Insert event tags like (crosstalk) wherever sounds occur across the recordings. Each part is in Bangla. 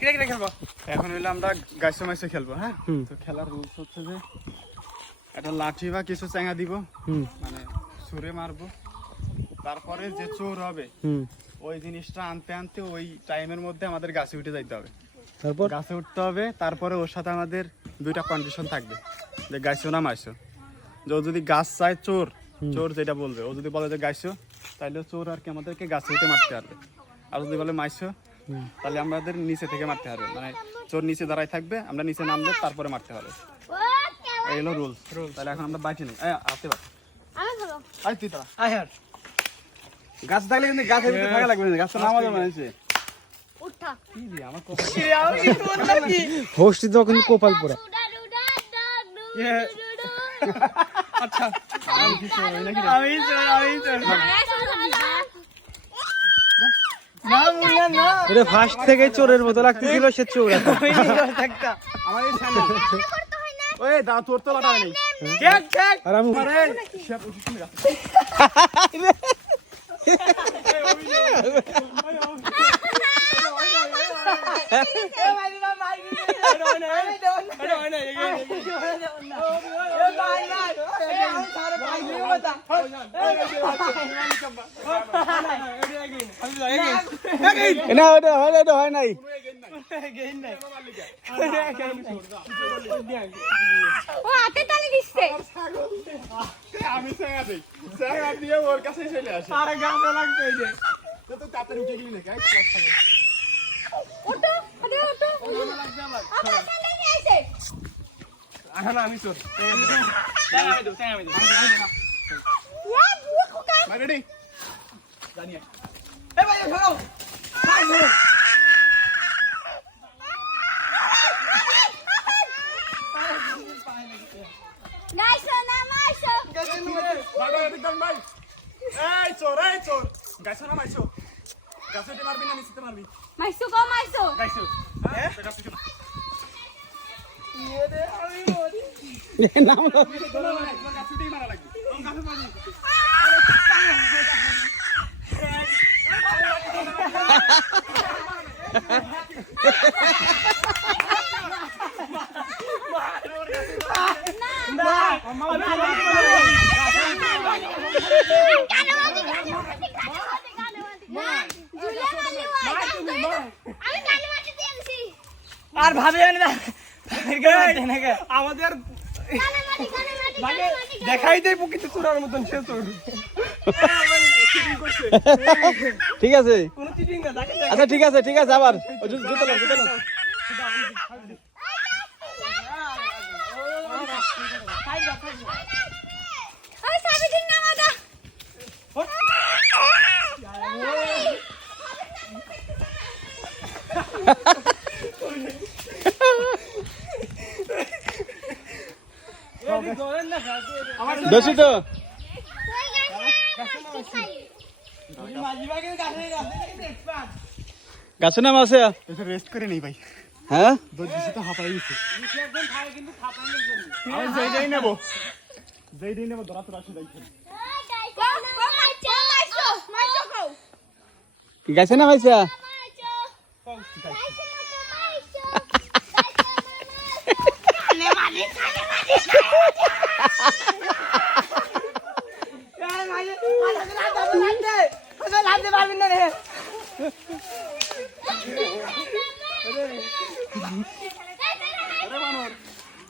কিরা কিরা খেলব? এখন হইলে আমরা মাইছে খেলব হ্যাঁ? তো খেলার রুলস হচ্ছে যে একটা লাঠি বা কিছু দিব মানে ছুঁড়ে মারবো। তারপরে যে চোর হবে ওই জিনিসটা আনতে আনতে ওই টাইমের মধ্যে আমাদের গাছে উঠে যাইতে হবে। তারপর? গাছে উঠতে হবে তারপরে ওর সাথে আমাদের দুইটা কন্ডিশন থাকবে যে গাইছো না মাইছো যে ও যদি গাছ চায় চোর চোর যেটা বলবে ও যদি বলে যে গাইছো তাহলে চোর আর কি আমাদেরকে গাছে উঠে মারতে পারবে। আর যদি বলে মাইছো। তাহলে আমাদের নিচে থেকে মারতে হবে। মানে চোর নিচে দাঁড়াই থাকবে আমরা নিচে নামলে তারপরে মারতে হবে। এই হলো রুলস তাহলে এখন আমরা বাইটি নেই আসতে পার। আমি আই তুই তারা। আয় হ্যার গাছ থাকলে কিন্তু গাছের ভিতরে থাকা লাগবে না গাছটা নামা যাবে না আমি হোস্ট পোড়া আচ্ছা এটা ফার্স্ট থেকে চোরের মতো লাগতেছিল সে চোর হয় ওই দা তোর তো লাটা নেই চেক চেক আর আমি আরে শেপ উঠিস না না ওটা হয় ওটা হয় নাই ও হাতে তালি দিচ্ছে আমি স্যাঙ্গা দেই স্যাঙ্গা দিয়ে ওর কাছে চলে আসে আরে এই যে। তো তাড়াতাড়ি উঠে গেলি না গাইস ওটো আরে ওটো। আমার তালি নিয়েছে আরে না আমি চোর বুয়া কোকা ভাই এ ভাই ধরো নাইসো না। মাইসো ভাই ভাই একদম ভাই এই চোর এই চোর। গাইছো না মাইছো গাছে মারবি না নিচেতে মারবি। মাইসো কো মাইসো উঠে নাম গাছে উঠেই মারা লাগবে তখন গাছে মারবি আমি গানে মাটি দিয়েছি আর ভাবে না আমাদের দেখাই দেয় প্রকৃতি চোরার মতন সে চোর ঠিক আছে আচ্ছা ঠিক আছে ঠিক আছে আবার জুতো জুতো বেশি তো। ওই গানে খাই গাছে নাম আছে? রেস্ট করে নেই ভাই। হ্যাঁ? তো হাঁপাই গেছে। যেই নেব যেই নেব ধরা গাছে নাম আছে মাইসো মাইসো মাইসো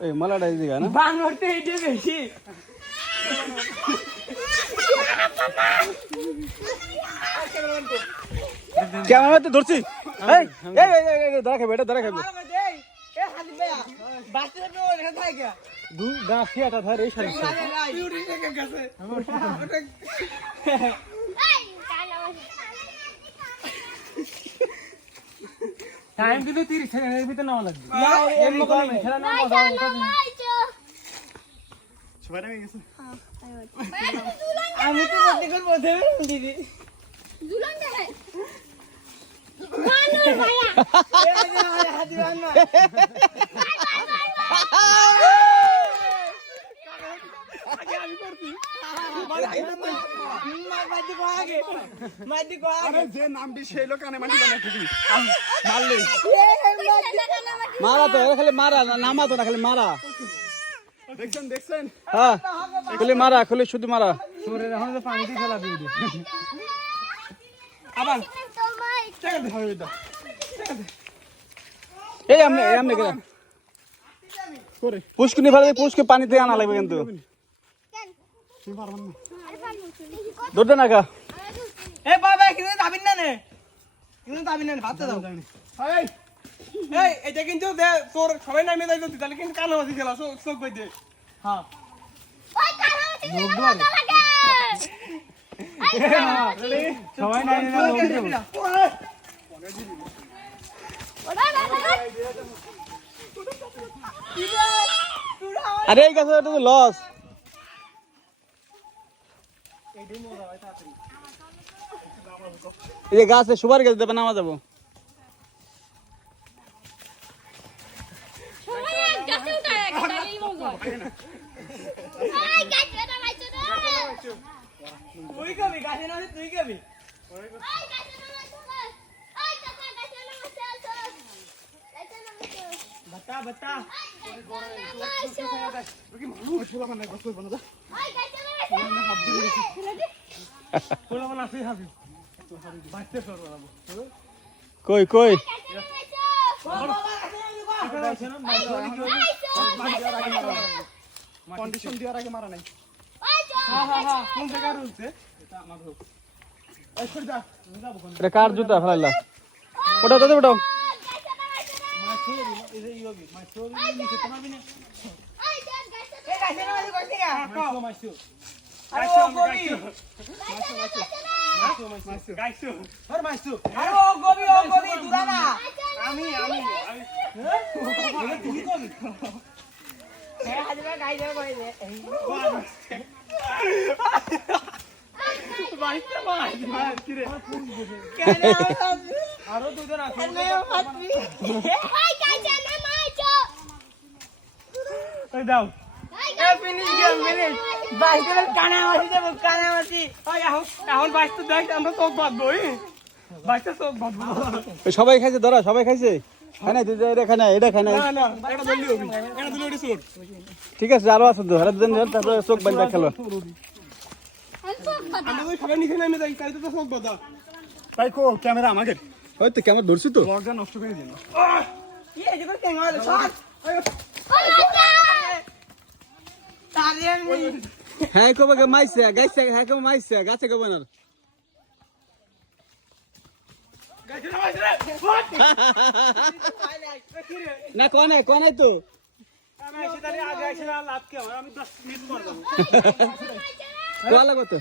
এই মালাটা এই জায়গা না বানরতে এইটা বেশি ক্যামেরা তো ধরছি এই এই এই, এই, এই ধরা খাবে এটা ধরা খাবে দু গা ফিয়াটা ধর এই সারি টাইম দিলে তিরিশ সেকেন্ডের ভিতরে লাগবে। খেলা সবাই নেমে গেছে? আমি তো বলতে করব দিদি। দুলন দেখাই বানর ভাইয়া হাতি বান্না আরে যে নামটি সেই লোক কানে মাটি বানা মারা তো খালি মারা না নামা তো না খালি মারা। দেখছেন দেখছেন? হ্যাঁ খালি মারা খালি শুধু মারা। চোরের এখন তো পানিতে ফেলা দিয়ে দিই আবার। এই আমনে এই করে পুষ্কুনি ফেলে পুষ্কে পানি থেকে আনা লাগবে কিন্তু। দৌড়তে না কা এ বাবা কিন্তু দাবিন না নে। কিন্তু দাবিন না নে, ভাবতে দাও। এই। এই এটা কিন্তু দে তোর সবাই নামে যাই যদি তাহলে কিন্তু কানা মাছি খেলা চোখ বাই দে। হ্যাঁ সবাই নামে আরে এই গাছে এটা তো লস এই যে গাছে সুপার গাছ দেবে নামা যাব। তুই কবি গাছে না তুই কবি বাতা বাতা কই কই কন্ডিশন দেওয়ার আগে মারা নাই হ্যাঁ হ্যাঁ হ্যাঁ কার জুতা ফেলাইলা ওটা দাদা ওটাও গাইছো আর মাইছো আরে ও গবি ও গবি দুরা না আমি আমি আরও দুজন ওই এখন এখন বাইশটা দেখ আমরা চোখ বাঁধবো ওই চোখ বাঁধবো। সবাই খাইছে ধরা সবাই খাইছে? খাই তুই এটা খাই এটা খাই না না এটা ধরলি হবি এটা ধরলি ওটি চোর। ঠিক আছে আরও আছে তো হারা দিন তারপরে চোখ বান্ধা খেলো। আমরা তো সবাই নিচে নেমে যাই তাই তো তো চোখ বাঁধা। তাই কো ক্যামেরা আমাকে। হয়তো কেমন ধরছি তো। নষ্ট করে দিল হ্যাঁ কবে গে মাইছে গাইছে হ্যাঁ কবে মাইছে গাছে কবে না। না কোয়া নাই কোয়া নাই তো? আমি এসে তাহলে আগে এসে না লাভ কে আমার আমি দশ মিনিট পর যাব কোয়া লাগবে তো?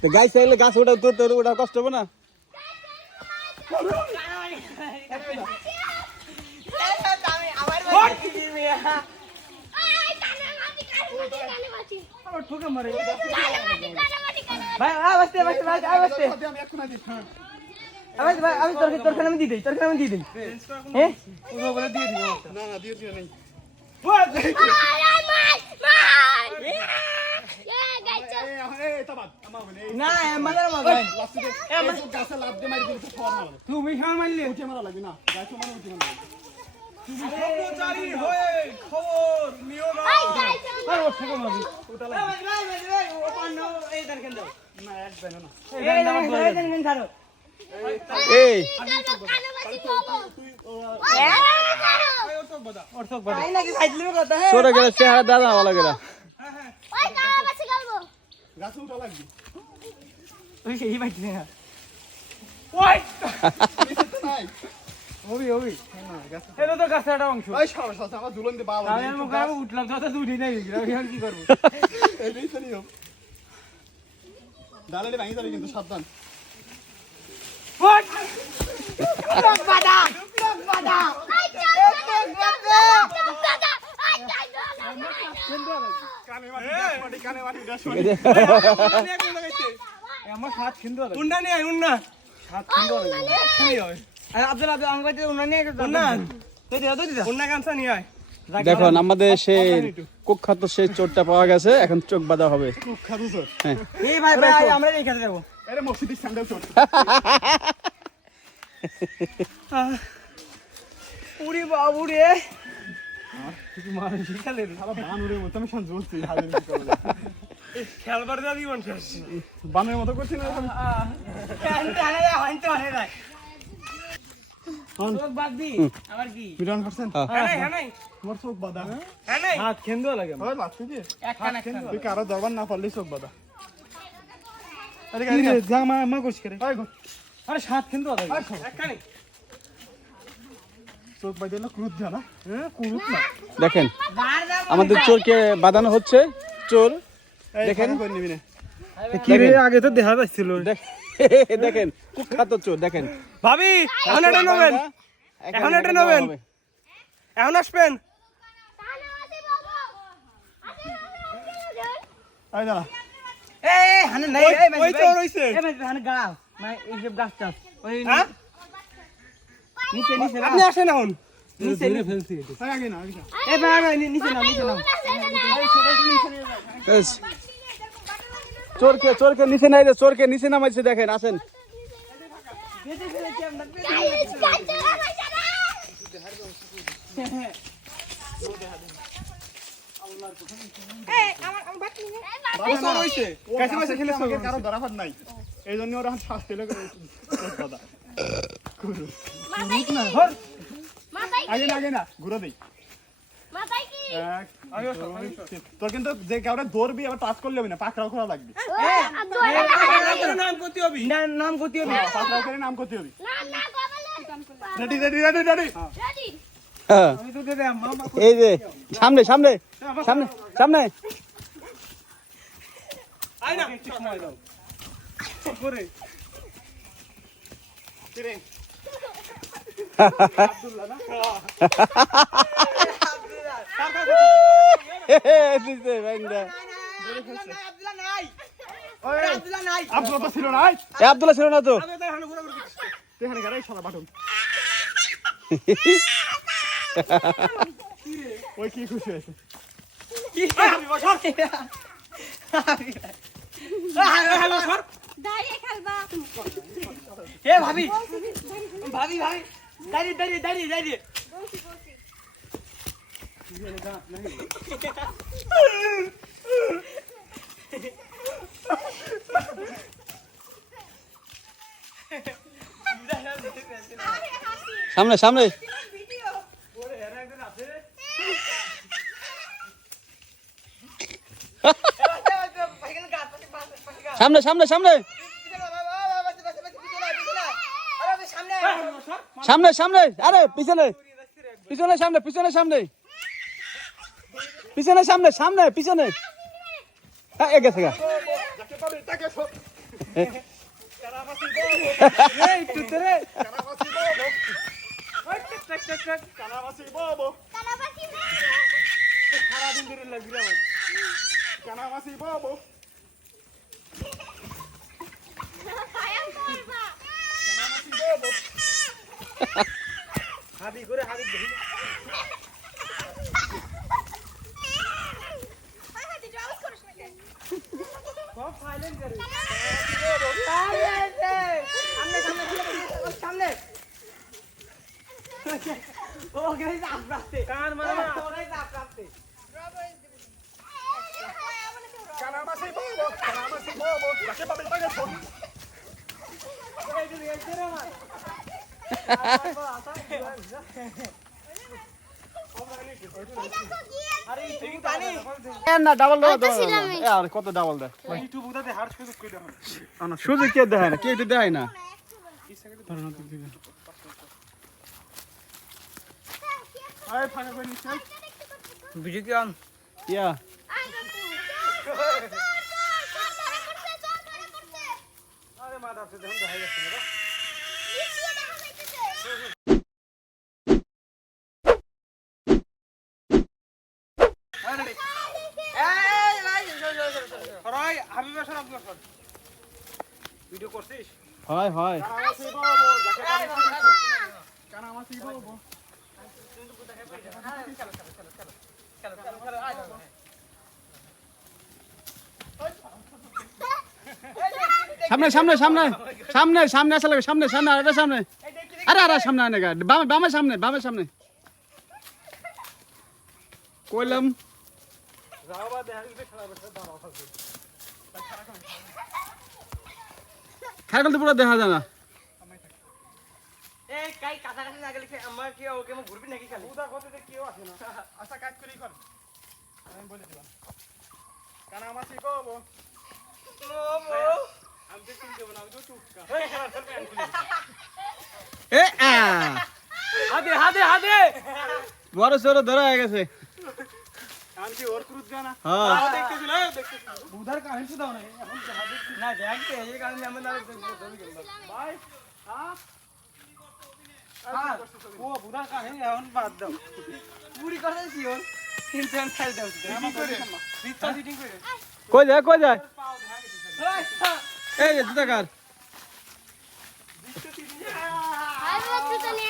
তো গাছ চাইলে গাছ ওটা তোর তোর ওটা কষ্ট হবে না? ঠোকে মারে। আমি এখন আছি হ্যাঁ আমি তোর তোর খানে আমি দিয়ে দিই তোর খানে আমি দিয়ে দিই। হ্যাঁ? ও বলে দিয়ে দিই না না দিয়ে দিও নেই। আমা তুমি মারলি? উঠে মারা লাগবে না। গাছে মানে উঠে মারা ব্রহ্মচারী হয়ে খবর নিও না। এই সরে গেলে চেহারা দাদা ভালো গাছে উঠা লাগবে। ওই সেই বাইতে না ওই! (laughs) ওবি ওবি এটা তো গাছের একটা অংশ। ওই সাহস আছে আমার দুলন দিয়ে বাবা আমি আর মুখে আমি উঠলাম যত উঠি নাই আমি আর কি করব? এই তো নিয়ম। ডালে ভাঙি যাবে কিন্তু সাবধান। আমার সাত খিন্দু উন্না নিয়ে উন্না সাত আব্দুল দেখুন আমাদের সেই কুখ্যাত সেই চোরটা পাওয়া গেছে এখন চোখ বাঁধা হবে। হ্যাঁ। উড়ি বাবু রে। খেলবার জীবন শেষ। মতো করছি না। চোখ বাদ হ্যাঁ হ্যাঁ হ্যাঁ না চোখ বাঁধা। আরে সাত হ্যাঁ দেখেন আমাদের চোরকে বাঁধানো হচ্ছে। চোর দেখেন। আগে তো দেখা যাচ্ছিল। দেখ- (laughs) দেখেন কুখ্যাত চোর দেখেন। ভাবি এখন এটা নেবেন। এখন এটা নেবেন। এখন আসবেন। মানে হ্যাঁ? আপনি আসেন এখন। নিচে চোরকে চোরকে নিচে নাই রে চোরকে নিচে নামাইছে দেখেন আসেন। এই জন্য ওরা আগে না আগে না ঘুরে দেই মাথায় কি এক, দুই, তিন। তোর কিন্তু যে কাউরে দৌড়বি আবার টাচ করলে হবে না পাকড়াও করা লাগবে। নাম করতে হবে। না নাম করতে হবে। পাকড়াও করে নাম করতে হবে। Ready ready ready ready ready. আমি তো দে মামা এই যে সামনে সামনে সামনে সামনে। আই না। সময় দাও করে আব্দুল্লাহ নাই আব্দুল্লাহ ছিল না আব্দুল্লাহ ছিল না তো কি ভাবি। ভাবি ভাবি। দাঁড়িয়ে দাঁড়িয়ে দাঁড়িয়ে দাঁড়িয়ে। সামনে সামনে। সামনে সামনে সামনে। সামনে সামনে। আরে পিছনে পিছনে সামনে। পিছনে সামনে পিছনে সামনে সামনে পিছনে। হ্যাঁ এগে থেকে যাকে পাবে তাকে সব এই তুতরে কানামাসি বাবু কানামাসি বাবু কানাবাকি সারা দিন ধরে লাগবে আমার কানামাসি বাবু খায়া করবা কানামাসি বাবু হাবি করে হাবি দেখি সব সাইলেন্ট করে সামনে সামনে সামনে ও গাইস আপরাতে কান মারা না ও গাইস আপরাতে কানামাসি বাবু কানামাসি বাবু যাকে পাবে তাকে সব আরে ঠিক জানি না ডাবল ছিলাম আমি। আর কত ডাবল দেয় একটু বুঝাতে হার সুযোগ কই কে দেয় না? কে এটা দেয় না? আন ইয়া। আরে মাথা আছে দেখুন দেখা যাচ্ছে না এই ভাই সরাই হাবিবা সর আব্দুল সর ভিডিও করছিস? হয় হয়। সামনে সামনে সামনে। সামনে সামনে আসা লাগে সামনে সামনে আর সামনে। দেখি আরে আরে সামনে আনে গা। বামে বামে সামনে বামে সামনে। কইলাম। খেলতে পুরো দেখা যায় না। এই কাই কাছাকাছি না গেলে কি আমার কি ওকে আমার ঘুরবি নাকি খালি? উদা কেউ আসে না। আচ্ছা কাজ করি কর। আমি বলে দিলাম। কারণ আমার ঠিক হব আমি তো চিনতে না আমি তো টুকা এ আ। হাতে হাতে হাতে। বড় সরো ধরা হয়ে গেছে। কই যায় কই যায়? এই জুতা কার? আর বাচ্চা তো নেই